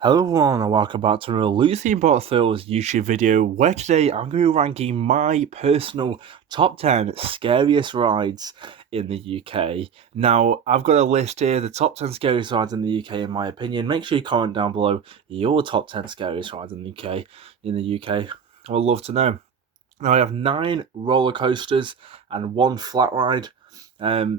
Hello everyone and welcome back to another Lucy Bot Thrills YouTube video where today I'm going to be ranking my personal top 10 scariest rides in the UK. Now I've got a list here, the top 10 scariest rides in the UK in my opinion. Make sure you comment down below your top 10 scariest rides in the UK. I would love to know. Now I have 9 roller coasters and 1 flat ride.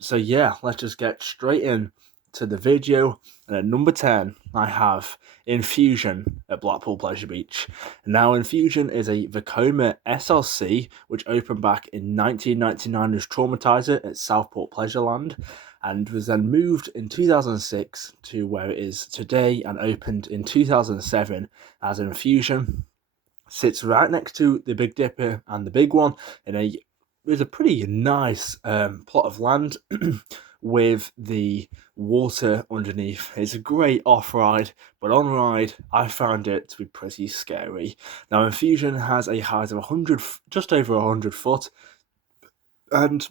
So yeah, let's just get straight in to the video. And at number 10, I have Infusion at Blackpool Pleasure Beach. Now, Infusion is a Vekoma SLC which opened back in 1999 as Traumatizer at Southport Pleasureland and was then moved in 2006 to where it is today and opened in 2007 as Infusion. Sits right next to the Big Dipper and the Big One in a there's a pretty nice plot of land with the water underneath. It's a great off ride, but on ride, I found it to be pretty scary. Now, Infusion has a height of 100, just over 100 foot, and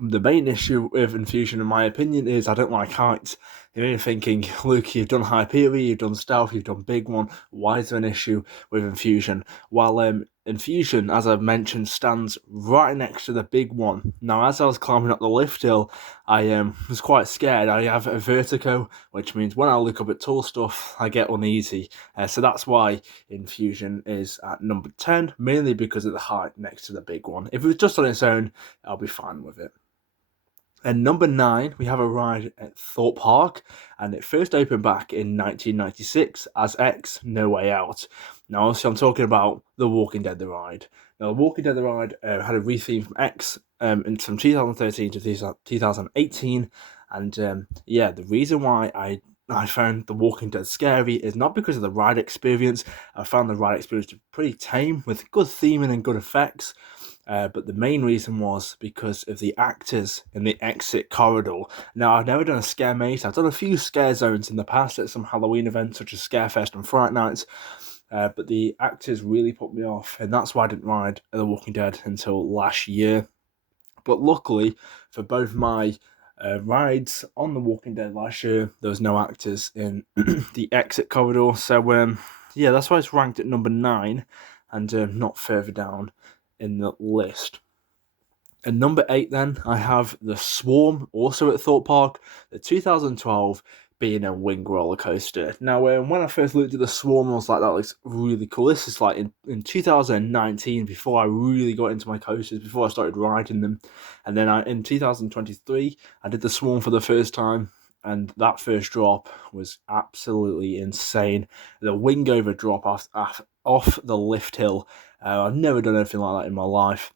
the main issue with Infusion, in my opinion, is I don't like heights. You may be thinking, Luke, you've done Hyperia, you've done Stealth, you've done Big One. Why is there an issue with Infusion? Well, Infusion, as I've mentioned, stands right next to the Big One. Now, as I was climbing up the lift hill, I was quite scared. I have a vertigo, which means when I look up at tall stuff, I get uneasy. So that's why Infusion is at number 10, mainly because of the height next to the Big One. If it was just on its own, I'll be fine with it. And number 9, we have a ride at Thorpe Park, and it first opened back in 1996 as X No Way Out. Now, obviously, I'm talking about The Walking Dead the ride. Now, The Walking Dead the ride had a retheme from X from 2013 to 2018, and yeah, the reason why I found The Walking Dead scary is not because of the ride experience. I found the ride experience to be pretty tame with good theming and good effects. But the main reason was because of the actors in the exit corridor. Now, I've never done a scare maze. I've done a few scare zones in the past at some Halloween events, such as Scarefest and Fright Nights. But the actors really put me off, and that's why I didn't ride The Walking Dead until last year. But luckily, for both my rides on The Walking Dead last year, there was no actors in the exit corridor. So, yeah, that's why it's ranked at number 9 and not further down in the list. And number 8, then, I have the Swarm, also at Thorpe Park, the 2012 B&M Wing roller coaster. Now, when I first looked at the Swarm, I was like, that looks really cool. This is like in 2019, before I really got into my coasters, before I started riding them. And then in 2023, I did the Swarm for the first time, and that first drop was absolutely insane. The wing over drop off the lift hill. I've never done anything like that in my life.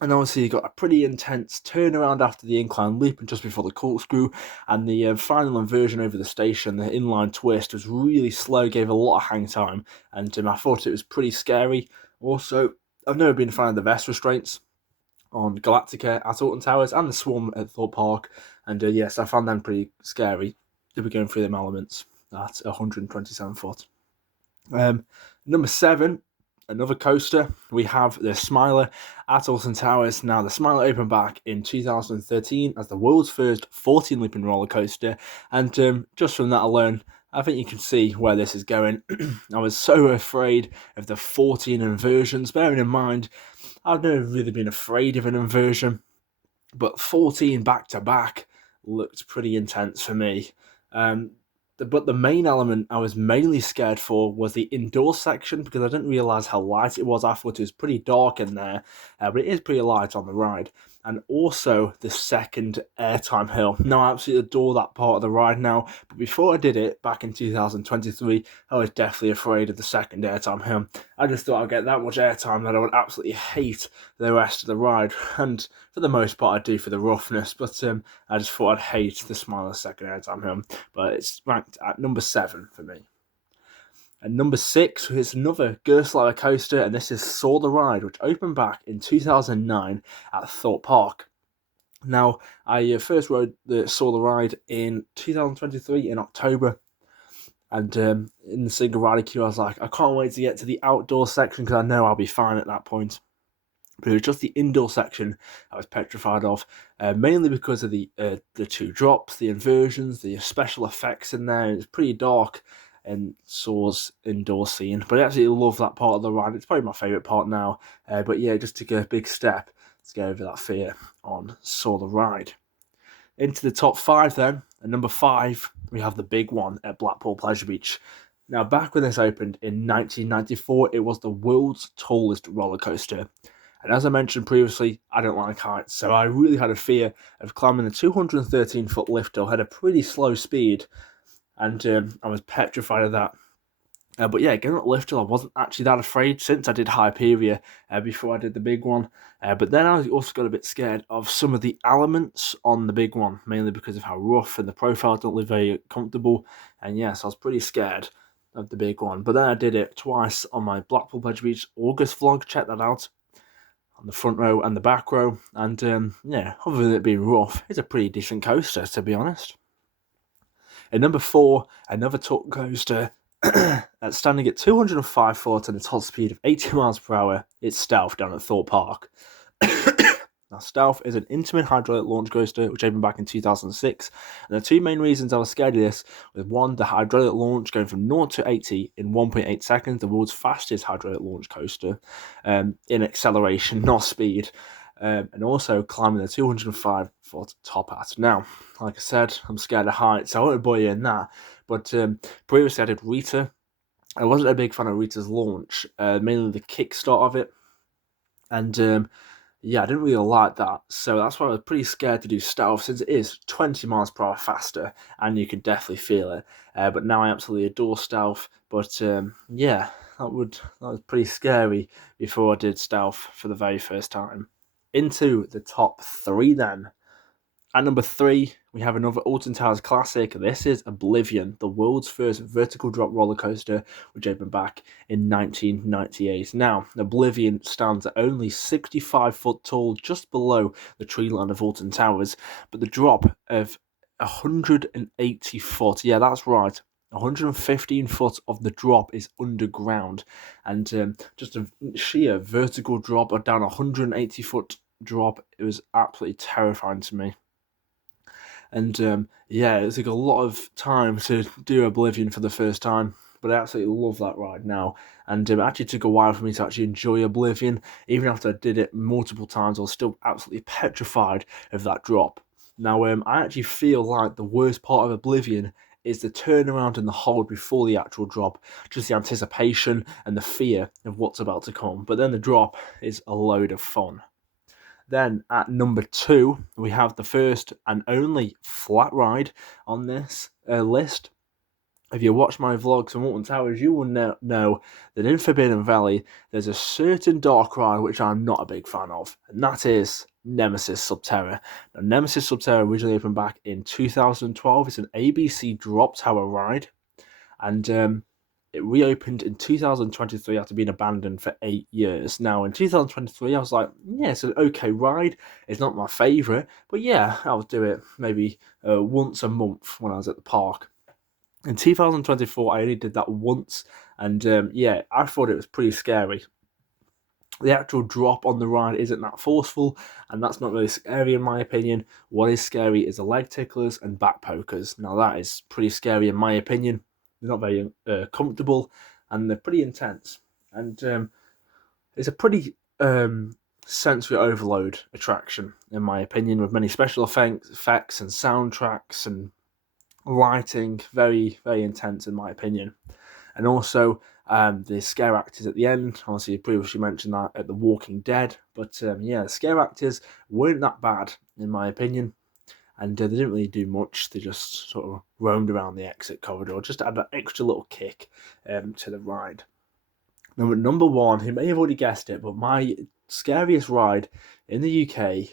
And obviously, you got a pretty intense turnaround after the incline loop and just before the corkscrew. And the final inversion over the station, the inline twist, was really slow, gave a lot of hang time. And I thought it was pretty scary. Also, I've never been a fan of the vest restraints on Galactica at Alton Towers and the Swarm at Thorpe Park. And yes, I found them pretty scary to be going through them elements at 127 foot. Number 7, another coaster. We have the Smiler at Alton Towers. Now, the Smiler opened back in 2013 as the world's first 14-looping roller coaster. And just from that alone, I think you can see where this is going. I was so afraid of the 14 inversions. Bearing in mind, I've never really been afraid of an inversion, but 14 back to back looked pretty intense for me. But the main element I was mainly scared for was the indoor section because I didn't realise how light it was. I thought it was pretty dark in there, but it is pretty light on the ride. And also the second airtime hill. Now, I absolutely adore that part of the ride now, but before I did it back in 2023, I was definitely afraid of the second airtime hill. I just thought I'd get that much airtime that I would absolutely hate the rest of the ride. And for the most part, I do for the roughness, but I just thought I'd hate the Smiler second airtime hill. But it's ranked at number 7 for me. And number 6 is another Gerstlauer coaster, and this is Soar the Ride, which opened back in 2009 at Thorpe Park. Now, I first rode the Soar the Ride in 2023 in October, and in the single rider queue, I was like, I can't wait to get to the outdoor section because I know I'll be fine at that point. But it was just the indoor section I was petrified of, mainly because of the 2 drops, the inversions, the special effects in there. It's pretty dark and soars indoor scene. But I absolutely love that part of the ride. It's probably my favourite part now. But yeah, just took a big step to get over that fear on Soar the Ride. Into the top 5 then. At number 5, we have the big one at Blackpool Pleasure Beach. Now, back when this opened in 1994, it was the world's tallest roller coaster. And as I mentioned previously, I don't like heights, so I really had a fear of climbing the 213-foot lift hill. Had a pretty slow speed, and I was petrified of that. But yeah, getting up lift hill, I wasn't actually that afraid since I did Hyperia before I did the big one. But then I also got a bit scared of some of the elements on the big one, mainly because of how rough and the profile don't look very comfortable. And yes, I was pretty scared of the big one. But then I did it twice on my Blackpool Pleasure Beach August vlog. Check that out. On the front row and the back row. And yeah, other than it being rough, it's a pretty decent coaster, to be honest. At number 4, another tall coaster standing at 205 foot and a top speed of 80 miles per hour. It's Stealth down at Thorpe Park. Now, Stealth is an intimate hydraulic launch coaster which opened back in 2006. And the two main reasons I was scared of this was one, the hydraulic launch going from 0 to 80 in 1.8 seconds, the world's fastest hydraulic launch coaster in acceleration, not speed. And also climbing the 205-foot top hat. Now, like I said, I'm scared of heights, so I won't bore you in that. But previously I did Rita. I wasn't a big fan of Rita's launch, mainly the kickstart of it. And yeah, I didn't really like that. So that's why I was pretty scared to do Stealth, since it is 20 miles per hour faster, and you can definitely feel it. But now I absolutely adore Stealth. But yeah, that was pretty scary before I did Stealth for the very first time. Into the top 3 then. At number 3, we have another Alton Towers classic. This is Oblivion, the world's first vertical drop roller coaster, which opened back in 1998. Now, Oblivion stands at only 65 foot tall, just below the tree line of Alton Towers, but the drop of 180 foot, yeah, that's right, 115 foot of the drop is underground, and just a sheer vertical drop or down 180 foot drop, it was absolutely terrifying to me. And yeah, it took a lot of time to do Oblivion for the first time, but I absolutely love that ride now. And it actually took a while for me to actually enjoy Oblivion. Even after I did it multiple times, I was still absolutely petrified of that drop. Now, I actually feel like the worst part of Oblivion is the turnaround and the hold before the actual drop, just the anticipation and the fear of what's about to come. But then the drop is a load of fun. Then at number 2, we have the first and only flat ride on this list. If you watch my vlogs on Alton Towers, you will know that in Forbidden Valley, there's a certain dark ride which I'm not a big fan of, and that is Nemesis Sub-Terra. Now, Nemesis Sub-Terra originally opened back in 2012. It's an ABC drop tower ride, and it reopened in 2023 after being abandoned for 8 years. Now, in 2023, I was like, yeah, it's an okay ride. It's not my favourite, but yeah, I'll do it maybe once a month when I was at the park. In 2024, I only did that once, and yeah, I thought it was pretty scary. The actual drop on the ride isn't that forceful, and that's not really scary in my opinion. What is scary is the leg ticklers and back pokers. Now, that is pretty scary in my opinion. They're not very comfortable, and they're pretty intense. And it's a pretty sensory overload attraction, in my opinion, with many special effects and soundtracks and lighting. Very, very intense, in my opinion. And also, the scare actors at the end. Obviously, I previously mentioned that at The Walking Dead. But yeah, the scare actors weren't that bad, in my opinion. And they didn't really do much. They just sort of roamed around the exit corridor, just to add that extra little kick to the ride. Number 1, you may have already guessed it, but my scariest ride in the UK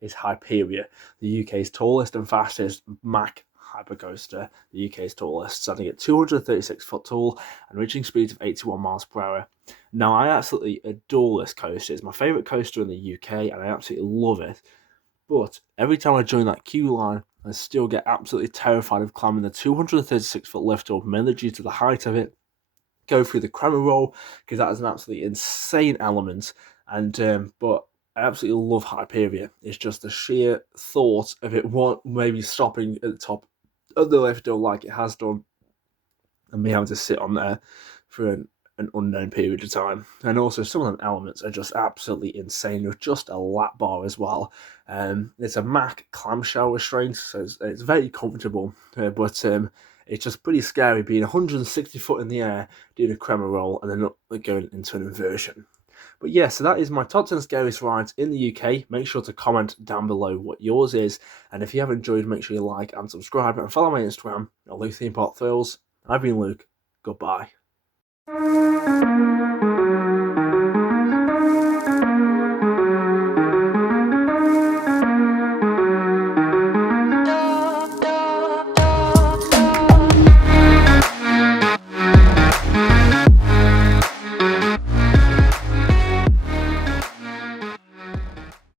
is Hyperia, the UK's tallest and fastest Mack hypercoaster, the UK's tallest, standing at 236 foot tall and reaching speeds of 81 miles per hour. Now, I absolutely adore this coaster. It's my favourite coaster in the UK, and I absolutely love it. But every time I join that queue line, I still get absolutely terrified of climbing the 236-foot lift up, mainly due to the height of it. Go through the Cremor roll, because that is an absolutely insane element. But I absolutely love Hyperia. It's just the sheer thought of it maybe stopping at the top of the lift hill like it has done and me having to sit on there for an unknown period of time. And also, some of them elements are just absolutely insane. There's just a lap bar as well. It's a Mac clamshell restraint, so it's very comfortable, but it's just pretty scary being 160 foot in the air, doing a crema roll, and then not going into an inversion. But yeah, so that is my top 10 scariest rides in the UK. Make sure to comment down below what yours is. And if you have enjoyed, make sure you like and subscribe and follow my Instagram at Luke Theme Park Thrills. I've been Luke. Goodbye.